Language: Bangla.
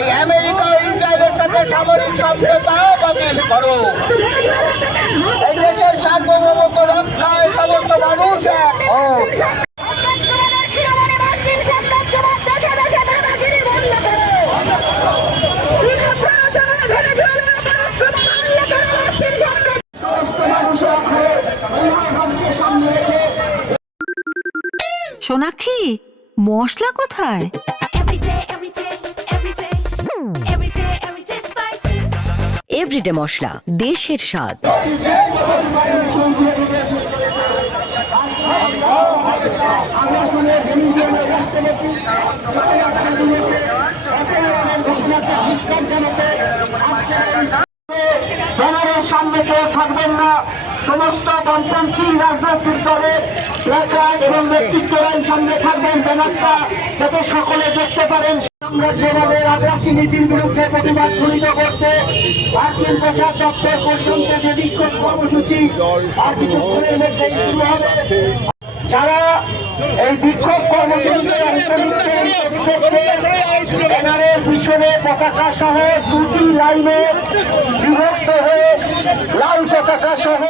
এই আমেরিকা ও ইসরায়েলের সাথে সামরিক সমঝোতা বাতিল করো। এই দেশের সার্বভৌমত্ব রক্ষায় সমস্ত মানুষ এক হোক। সোনাক্ষী, মশলা কোথায়? এভরিডে মশলা, দেশের স্বাদ। ব্যানারের সামনে কেউ থাকবেন না। সমস্ত বামপন্থী রাজনৈতিক দলের প্ল্যাকার্ড এবং নেতৃত্বরাই সামনে থাকবেন, ব্যানারটা যাতে সকলে দেখতে পারেন। সাম্রাজ্যবাদের আগ্রাসী নীতির বিরুদ্ধে প্রতিবাদ ধ্বনিত করতে মার্কিন প্রচার দপ্তর পর্যন্ত যে বিক্ষোভ কর্মসূচি আর কিছুক্ষণের মধ্যেই শুরু হবে। যারা এই বিক্ষোভ কর্মসূচিতে অংশ নিচ্ছেন ব্যানারের পিছনে পতাকা সহ দুটি লাইনে বিভক্ত হয়ে লাল পতাকা সহ